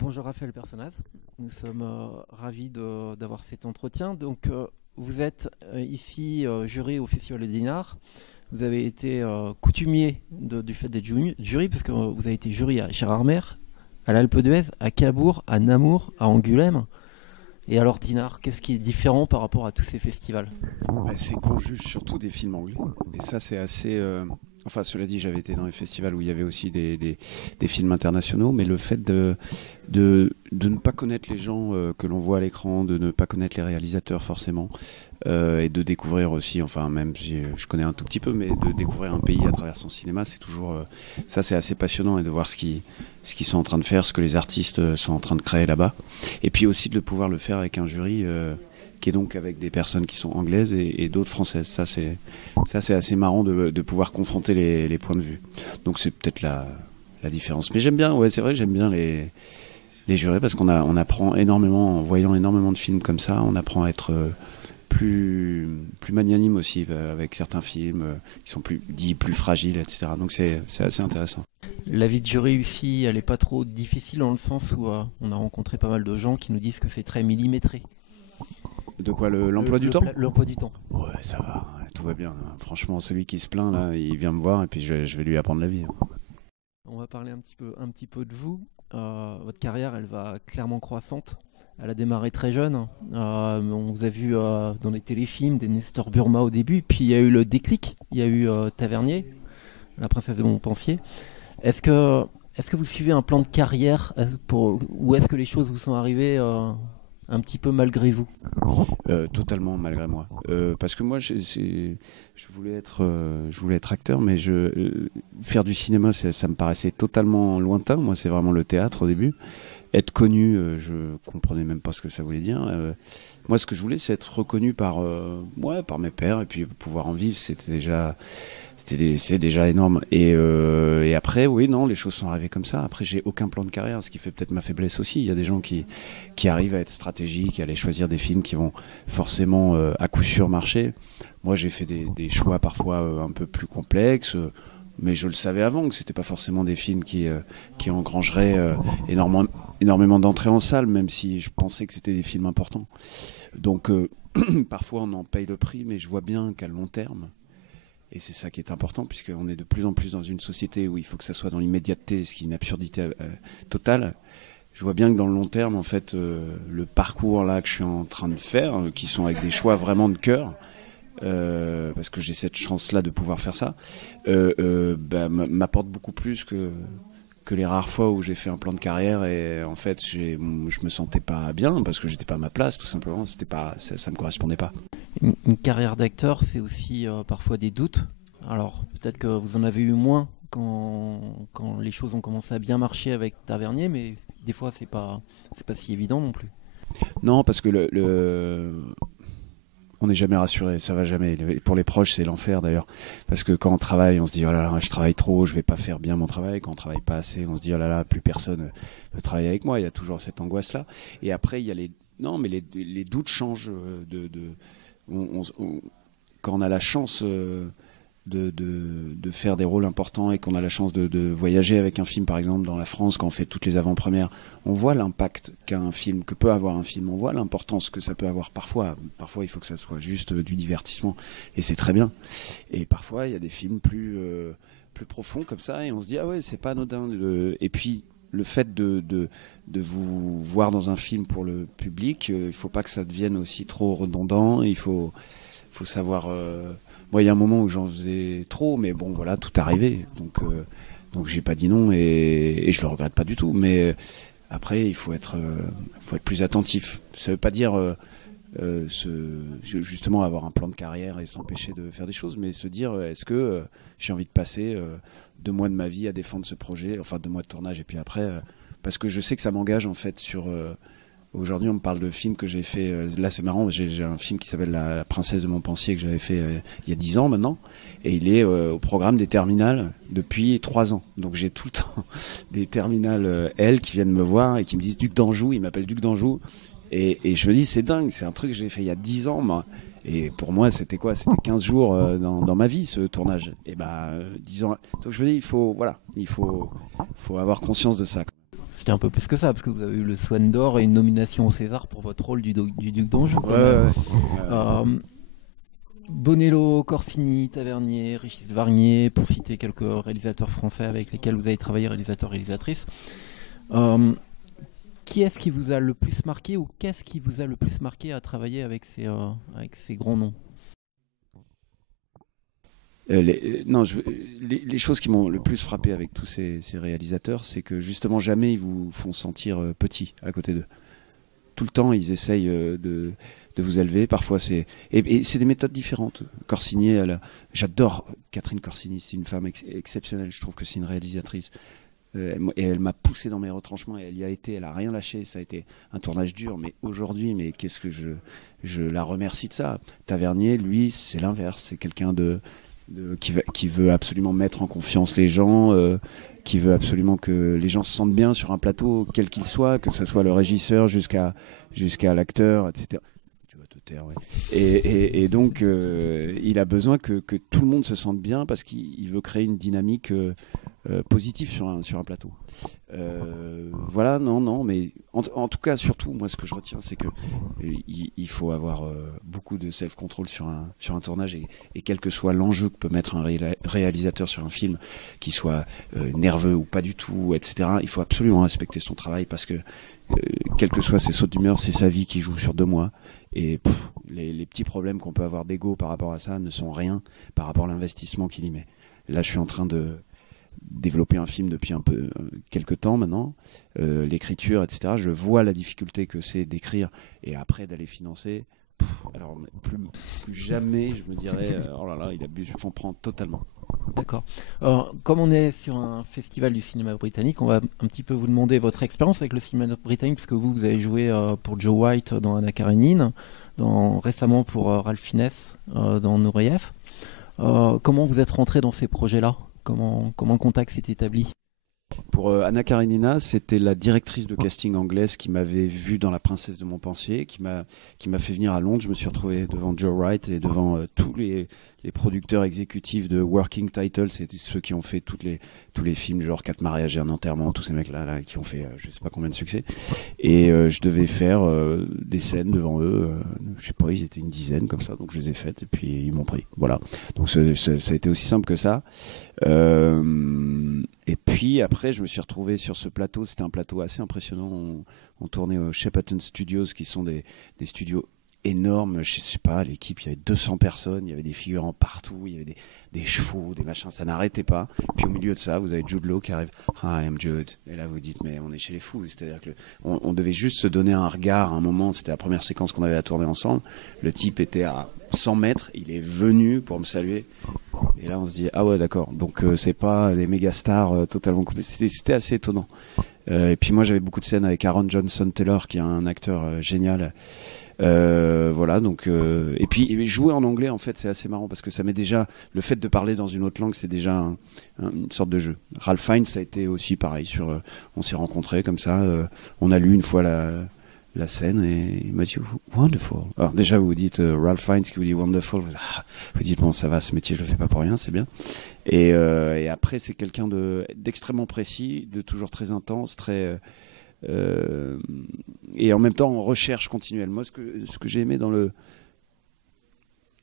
Bonjour Raphaël Personnaz, nous sommes ravis d'avoir cet entretien. Donc vous êtes ici jury au Festival de Dinard. Vous avez été coutumier du fait d'être jury, parce que vous avez été jury à Gérardmer, à l'Alpe d'Huez, à Cabourg, à Namur, à Angoulême. Et alors Dinard, qu'est-ce qui est différent par rapport à tous ces festivals? C'est qu'on juge surtout des films anglais. Et ça, c'est assez. Enfin, cela dit, j'avais été dans les festivals où il y avait aussi des films internationaux, mais le fait de ne pas connaître les gens que l'on voit à l'écran, de ne pas connaître les réalisateurs forcément, et de découvrir aussi, enfin, même si je connais un tout petit peu, mais de découvrir un pays à travers son cinéma, c'est toujours. Ça, c'est assez passionnant, et de voir ce qu'ils sont en train de faire, ce que les artistes sont en train de créer là-bas. Et puis aussi de pouvoir le faire avec un jury. Qui est donc avec des personnes qui sont anglaises et d'autres françaises. Ça, c'est assez marrant de pouvoir confronter les points de vue. Donc c'est peut-être la différence. Mais j'aime bien, ouais, c'est vrai que j'aime bien les jurés parce on apprend énormément, en voyant énormément de films comme ça, on apprend à être plus magnanime aussi avec certains films qui sont dits plus fragiles, etc. Donc c'est assez intéressant. La vie de jury ici, elle n'est pas trop difficile dans le sens où on a rencontré pas mal de gens qui nous disent que c'est très millimétré. De quoi, l'emploi du temps? L'emploi du temps. Ouais, ça va, ouais, tout va bien. Franchement, celui qui se plaint, là, il vient me voir et puis je vais lui apprendre la vie. On va parler un petit peu de vous. Votre carrière, elle va clairement croissante. Elle a démarré très jeune. On vous a vu dans les téléfilms, des Nestor Burma au début. Puis il y a eu le déclic. Il y a eu Tavernier, La princesse de Montpensier. Est-ce que vous suivez un plan de carrière ou est-ce que les choses vous sont arrivées un petit peu malgré vous? Totalement malgré moi. Parce que moi, je voulais être acteur, mais faire du cinéma, ça me paraissait totalement lointain. Moi, c'est vraiment le théâtre au début. Être connu, je comprenais même pas ce que ça voulait dire. Moi, ce que je voulais, c'est être reconnu par mes pairs et puis pouvoir en vivre. C'est déjà énorme. Et après, oui, non, les choses sont arrivées comme ça. Après, j'ai aucun plan de carrière, ce qui fait peut-être ma faiblesse aussi. Il y a des gens qui arrivent à être stratégiques, à aller choisir des films qui vont forcément à coup sûr marcher. Moi, j'ai fait des choix parfois un peu plus complexes. Mais je le savais avant que c'était pas forcément des films qui engrangeraient énormément d'entrées en salle, même si je pensais que c'était des films importants. Donc parfois on en paye le prix, mais je vois bien qu'à long terme, et c'est ça qui est important, puisqu'on est de plus en plus dans une société où il faut que ça soit dans l'immédiateté, ce qui est une absurdité totale. Je vois bien que dans le long terme, en fait, le parcours là que je suis en train de faire, qui sont avec des choix vraiment de cœur, parce que j'ai cette chance-là de pouvoir faire ça, m'apporte beaucoup plus que les rares fois où j'ai fait un plan de carrière et en fait je me sentais pas bien parce que j'étais pas à ma place, tout simplement. Ça me correspondait pas. Une carrière d'acteur, c'est aussi parfois des doutes. Alors peut-être que vous en avez eu moins quand les choses ont commencé à bien marcher avec Tavernier, mais des fois c'est pas si évident non plus. Non, parce que on n'est jamais rassuré, ça va jamais. Pour les proches, c'est l'enfer d'ailleurs. Parce que quand on travaille, on se dit oh là là, je travaille trop, je vais pas faire bien mon travail. Quand on travaille pas assez, on se dit oh là là, plus personne veut travailler avec moi. Il y a toujours cette angoisse-là. Et après, il y a non, mais les doutes changent quand on a la chance de faire des rôles importants et qu'on a la chance de voyager avec un film, par exemple, dans la France, quand on fait toutes les avant-premières, on voit l'impact que peut avoir un film, on voit l'importance que ça peut avoir parfois. Parfois, il faut que ça soit juste du divertissement, et c'est très bien. Et parfois, il y a des films plus profonds comme ça, et on se dit, ah ouais, c'est pas anodin. Et puis, le fait de vous voir dans un film pour le public, il faut pas que ça devienne aussi trop redondant, il faut savoir... Moi, il y a un moment où j'en faisais trop, mais bon, voilà, tout arrivait. Donc j'ai pas dit non et je le regrette pas du tout. Mais après, il faut être plus attentif. Ça veut pas dire justement avoir un plan de carrière et s'empêcher de faire des choses, mais se dire est-ce que j'ai envie de passer 2 mois de ma vie à défendre ce projet, enfin 2 mois de tournage et puis après, parce que je sais que ça m'engage en fait sur aujourd'hui, on me parle de films que j'ai fait. Là, c'est marrant, j'ai un film qui s'appelle La princesse de Montpensier que j'avais fait il y a 10 ans maintenant. Et il est au programme des terminales depuis 3 ans. Donc j'ai tout le temps des terminales L qui viennent me voir et qui me disent Duc d'Anjou. Ils m'appellent Duc d'Anjou. Et je me dis, c'est dingue, c'est un truc que j'ai fait il y a 10 ans. Moi. Et pour moi, c'était quoi? C'était 15 jours dans ma vie, ce tournage. Et 10 ans. Donc je me dis, il faut avoir conscience de ça. c'était un peu plus que ça, parce que vous avez eu le Swan d'Or et une nomination au César pour votre rôle du Duc d'Anjou. Bonello, Corsini, Tavernier, Régis Varnier, pour citer quelques réalisateurs français avec lesquels vous avez travaillé, réalisateurs, réalisatrices. Qui est-ce qui vous a le plus marqué, ou qu'est-ce qui vous a le plus marqué à travailler avec ces grands noms? Les choses qui m'ont le plus frappé avec tous ces réalisateurs, c'est que justement jamais ils vous font sentir petit à côté d'eux. Tout le temps, ils essayent de vous élever. Parfois, et c'est des méthodes différentes. Corsini, j'adore Catherine Corsini, c'est une femme exceptionnelle. Je trouve que c'est une réalisatrice. Et elle m'a poussé dans mes retranchements, et elle y a été, elle a rien lâché. Ça a été un tournage dur, mais aujourd'hui, qu'est-ce que je la remercie de ça. Tavernier, lui, c'est l'inverse. C'est quelqu'un qui veut absolument mettre en confiance les gens, qui veut absolument que les gens se sentent bien sur un plateau, quel qu'il soit, que ce soit le régisseur jusqu'à l'acteur, etc. Tu vas te taire, ouais. Et donc, il a besoin que tout le monde se sente bien, parce qu'il veut créer une dynamique positive sur un plateau. Voilà, non, mais en tout cas, surtout, moi, ce que je retiens, c'est que il faut avoir beaucoup de self-control sur un tournage, et quel que soit l'enjeu que peut mettre un réalisateur sur un film, qu'il soit nerveux ou pas du tout, etc., il faut absolument respecter son travail, parce que quels que soient ses sautes d'humeur, c'est sa vie qui joue sur 2 mois, et les petits problèmes qu'on peut avoir d'ego par rapport à ça ne sont rien par rapport à l'investissement qu'il y met. Là, je suis en train de développer un film depuis quelques temps maintenant, l'écriture, etc. Je vois la difficulté que c'est d'écrire et après d'aller financer. Alors plus jamais je me dirais oh là là, il abuse. Je comprends totalement. D'accord. Alors, comme on est sur un festival du cinéma britannique, on va un petit peu vous demander votre expérience avec le cinéma britannique, puisque vous avez joué pour Joe White dans Anna Karenine, récemment pour Ralph Fiennes dans Nureyev. Comment vous êtes rentré dans ces projets-là? Comment le contact s'est établi? Pour Anna Karenina, c'était la directrice de casting anglaise qui m'avait vu dans La Princesse de Montpensier, qui m'a fait venir à Londres. Je me suis retrouvé devant Joe Wright et devant tous les producteurs exécutifs de Working Title. C'était ceux qui ont fait tous les films, genre 4 mariages et un enterrement, tous ces mecs-là qui ont fait je sais pas combien de succès. Et je devais faire des scènes devant eux. Je sais pas, ils étaient une dizaine comme ça, donc je les ai faites et puis ils m'ont pris. Voilà. Donc ça a été aussi simple que ça. Et puis après, je me suis retrouvé sur ce plateau. C'était un plateau assez impressionnant. On tournait au Shepperton Studios, qui sont des studios énormes. Je sais pas, l'équipe, il y avait 200 personnes, il y avait des figurants partout, il y avait des chevaux, des machins, ça n'arrêtait pas. Puis au milieu de ça, vous avez Jude Law qui arrive. Hi, I'm Jude. Et là, vous dites, mais on est chez les fous. C'est-à-dire que on devait juste se donner un regard à un moment. C'était la première séquence qu'on avait à tourner ensemble. Le type était à 100 mètres, il est venu pour me saluer. Et là, on se dit, ah ouais, d'accord. Donc, c'est pas les méga stars totalement coupés. C'était assez étonnant. Et puis moi, j'avais beaucoup de scènes avec Aaron Johnson Taylor, qui est un acteur génial. Voilà, donc et puis jouer en anglais, en fait, c'est assez marrant, parce que ça met déjà, le fait de parler dans une autre langue, c'est déjà une sorte de jeu. Ralph Fiennes, ça a été aussi pareil. On s'est rencontrés comme ça. On a lu une fois la scène et il m'a dit wonderful. Alors déjà, vous dites Ralph Fiennes qui vous dit wonderful, vous dites bon, ça va, ce métier je le fais pas pour rien, c'est bien. Et après, c'est quelqu'un d'extrêmement précis, de toujours très intense, très et en même temps en recherche continuelle. Moi, ce que j'ai aimé dans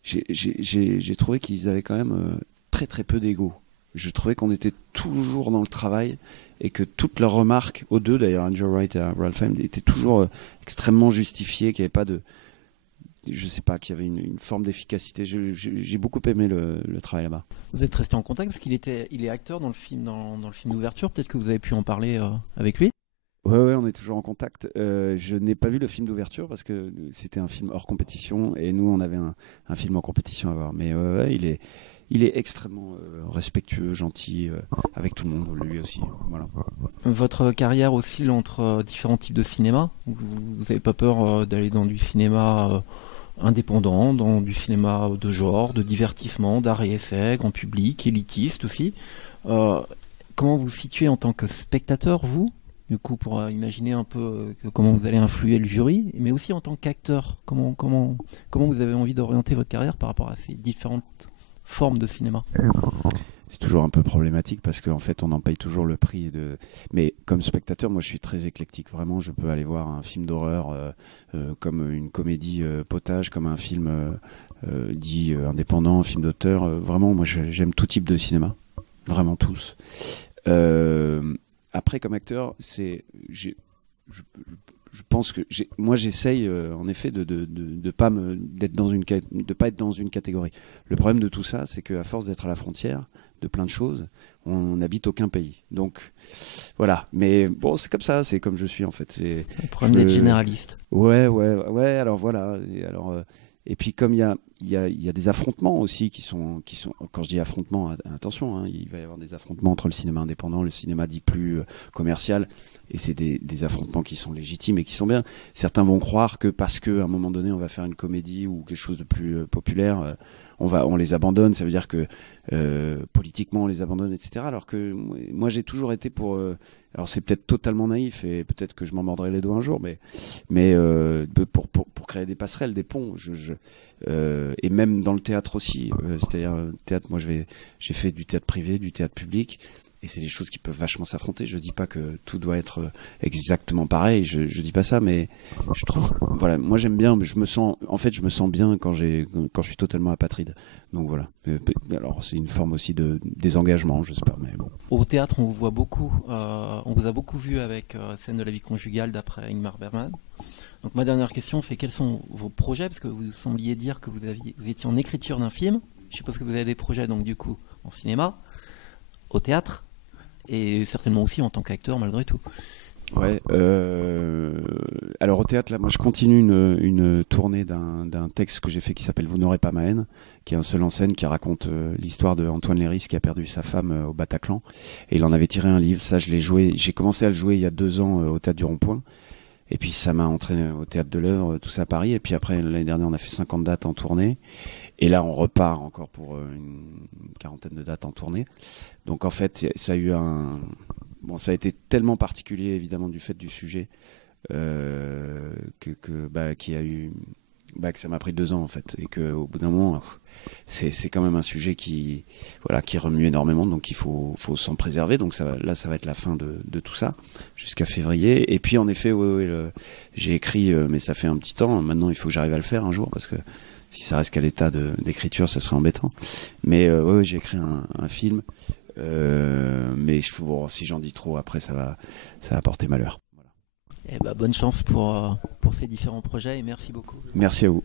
j'ai trouvé qu'ils avaient quand même très très peu d'ego. Je trouvais qu'on était toujours dans le travail et que toutes leurs remarques, aux deux d'ailleurs, Andrew Wright et Ralph Fiennes, étaient toujours extrêmement justifiées, qu'il n'y avait pas je sais pas, qu'il y avait une forme d'efficacité. J'ai beaucoup aimé le travail là-bas. Vous êtes resté en contact parce qu'il est acteur dans le film d'ouverture. Peut-être que vous avez pu en parler avec lui. Ouais, on est toujours en contact. Je n'ai pas vu le film d'ouverture parce que c'était un film hors compétition et nous on avait un film en compétition à voir. Mais il est extrêmement respectueux, gentil avec tout le monde, lui aussi. Voilà. Votre carrière oscille entre différents types de cinéma. Vous n'avez pas peur d'aller dans du cinéma indépendant, dans du cinéma de genre, de divertissement, d'art et essai, grand public, élitiste aussi. Comment vous vous situez en tant que spectateur, vous ? Du coup, pour imaginer un peu comment vous allez influer le jury, mais aussi en tant qu'acteur, comment vous avez envie d'orienter votre carrière par rapport à ces différentes formes de cinéma? c'est toujours un peu problématique parce qu'en fait, on en paye toujours le prix. Mais comme spectateur, moi, je suis très éclectique. Vraiment, je peux aller voir un film d'horreur comme une comédie potage, comme un film dit indépendant, un film d'auteur. Vraiment, moi, j'aime tout type de cinéma. Vraiment tous. Après, comme acteur, je pense que moi j'essaye en effet de pas être dans une catégorie. Le problème de tout ça, c'est qu'à force d'être à la frontière de plein de choses, on n'habite aucun pays. Donc voilà. Mais bon, c'est comme ça, c'est comme je suis en fait. C'est Le problème d'être généraliste. Ouais. Alors voilà. Et puis comme il y a des affrontements aussi qui sont. Quand je dis affrontements, attention, hein, il va y avoir des affrontements entre le cinéma indépendant, le cinéma dit plus commercial, et c'est des affrontements qui sont légitimes et qui sont bien. Certains vont croire que parce qu'à un moment donné on va faire une comédie ou quelque chose de plus populaire, on les abandonne. Ça veut dire que politiquement on les abandonne, etc. Alors que moi j'ai toujours été pour. Alors c'est peut-être totalement naïf et peut-être que je m'en mordrai les doigts un jour, mais pour créer des passerelles, des ponts, et même dans le théâtre aussi. C'est-à-dire théâtre, moi j'ai fait du théâtre privé, du théâtre public, et c'est des choses qui peuvent vachement s'affronter. Je dis pas que tout doit être exactement pareil, je dis pas ça, mais je trouve, voilà, moi j'aime bien, je me sens bien quand je suis totalement apatride. Donc voilà. Alors c'est une forme aussi de désengagement, je sais pas, mais bon. Au théâtre, on vous voit beaucoup, on vous a beaucoup vu avec Scène de la vie conjugale d'après Ingmar Bergman. Donc ma dernière question, c'est quels sont vos projets, parce que vous sembliez dire que vous étiez en écriture d'un film. Je suppose que vous avez des projets donc du coup en cinéma, au théâtre, et certainement aussi en tant qu'acteur malgré tout. Ouais. Alors au théâtre, là, moi je continue une tournée d'un texte que j'ai fait qui s'appelle Vous n'aurez pas ma haine, qui est un seul en scène qui raconte l'histoire de Antoine Léris qui a perdu sa femme au Bataclan. Et il en avait tiré un livre. Ça, je l'ai joué. J'ai commencé à le jouer il y a 2 ans au théâtre du Rond-Point. Et puis ça m'a entraîné au théâtre de l'œuvre, tout ça à Paris. Et puis après, l'année dernière, on a fait 50 dates en tournée. Et là, on repart encore pour une quarantaine de dates en tournée. Donc en fait, ça a eu ça a été tellement particulier, évidemment, du fait du sujet, que ça m'a pris 2 ans, en fait. Et qu'au bout d'un moment, c'est quand même un sujet qui remue énormément. Donc il faut s'en préserver. Donc ça va être la fin de tout ça, jusqu'à février. Et puis en effet, j'ai écrit, mais ça fait un petit temps. Maintenant, il faut que j'arrive à le faire un jour, parce que si ça reste qu'à l'état d'écriture, ça serait embêtant. Mais j'ai écrit un film. Mais si j'en dis trop, après ça va porter malheur. Voilà. Bonne chance pour ces différents projets et merci beaucoup. Merci à vous.